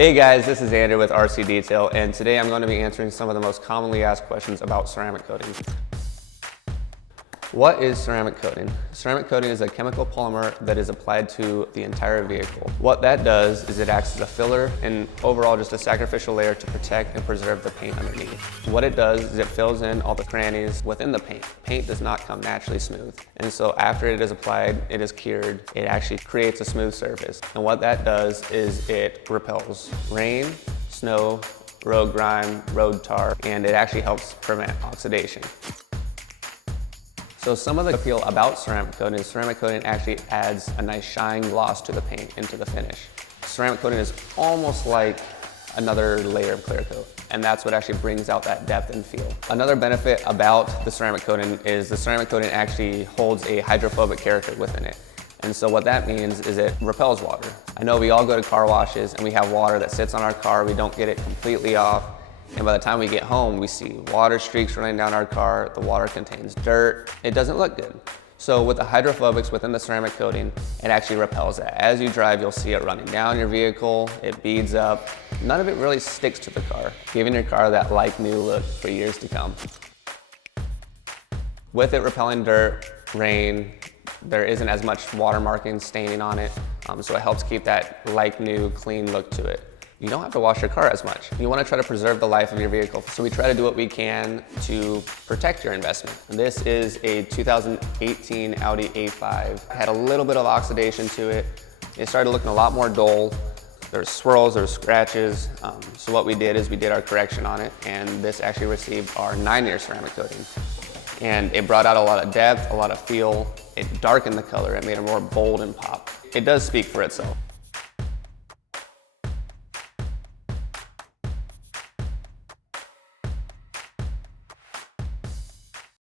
Hey guys, this is Andrew with RC Detail, and today I'm going to be answering some of the most commonly asked questions about ceramic coating. What is ceramic coating? Ceramic coating is a chemical polymer that is applied to the entire vehicle. What that does is it acts as a filler and overall just a sacrificial layer to protect and preserve the paint underneath. What it does is it fills in all the crannies within the paint. Paint does not come naturally smooth. And so after it is applied, it is cured, it actually creates a smooth surface. And what that does is it repels rain, snow, road grime, road tar, and it actually helps prevent oxidation. So some of the appeal about ceramic coating actually adds a nice shine gloss to the paint and to the finish. Ceramic coating is almost like another layer of clear coat, and that's what actually brings out that depth and feel. Another benefit about the ceramic coating is the ceramic coating actually holds a hydrophobic character within it. And so what that means is it repels water. I know we all go to car washes and we have water that sits on our car, we don't get it completely off. And by the time we get home, we see water streaks running down our car, the water contains dirt, it doesn't look good. So with the hydrophobics within the ceramic coating, it actually repels that. As you drive, you'll see it running down your vehicle, it beads up. None of it really sticks to the car, giving your car that like new look for years to come. With it repelling dirt, rain, there isn't as much water marking staining on it, so it helps keep that like new, clean look to it. You don't have to wash your car as much. You want to try to preserve the life of your vehicle, so we try to do what we can to protect your investment. This is a 2018 Audi A5. It had a little bit of oxidation to it. It started looking a lot more dull. There's swirls, there's scratches. So what we did is we did our correction on it, and this actually received our 9-year ceramic coating. And it brought out a lot of depth, a lot of feel. It darkened the color, it made it more bold and pop. It does speak for itself.